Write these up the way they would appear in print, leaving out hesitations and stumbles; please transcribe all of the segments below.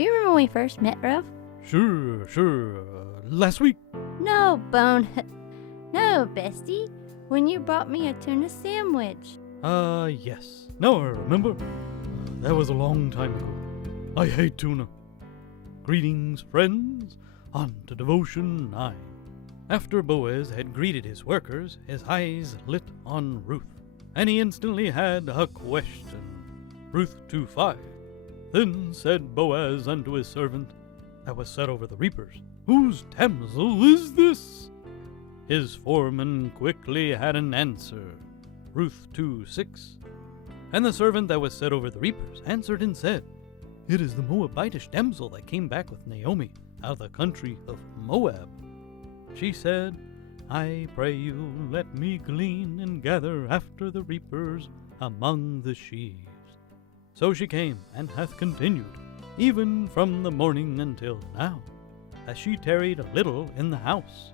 Do you remember when we first met, Ralph? Sure. Last week. No, bonehead. No, bestie. When you brought me a tuna sandwich. Yes. Now I remember. That was a long time ago. I hate tuna. Greetings, friends, on to Devotion 9. After Boaz had greeted his workers, his eyes lit on Ruth, and he instantly had a question. Ruth 2:5. Then said Boaz unto his servant that was set over the reapers, Whose damsel is this? His foreman quickly had an answer. Ruth 2:6. And the servant that was set over the reapers answered and said, It is the Moabitish damsel that came back with Naomi out of the country of Moab. She said, I pray you, let me glean and gather after the reapers among the sheaves. So she came, and hath continued, even from the morning until now, as she tarried a little in the house.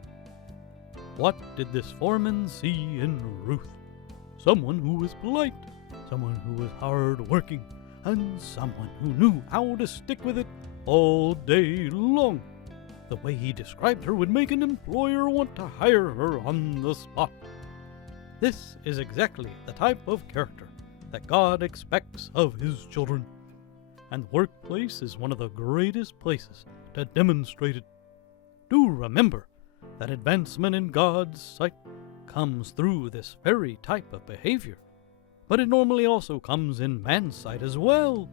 What did this foreman see in Ruth? Someone who was polite, someone who was hard-working, and someone who knew how to stick with it all day long. The way he described her would make an employer want to hire her on the spot. This is exactly the type of character that God expects of His children, and the workplace is one of the greatest places to demonstrate it. Do remember that advancement in God's sight comes through this very type of behavior, but it normally also comes in man's sight as well.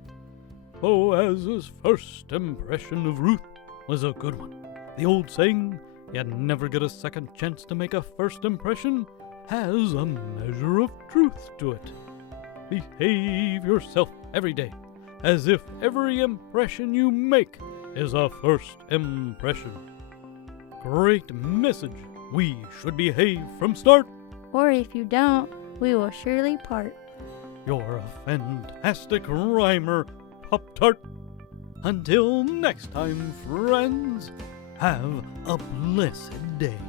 Boaz's first impression of Ruth was a good one. The old saying, you never get a second chance to make a first impression, has a measure of truth to it. Behave yourself every day as if every impression you make is a first impression. Great message. We should behave from start. Or if you don't, we will surely part. You're a fantastic rhymer, Pop-Tart. Until next time, friends, have a blessed day.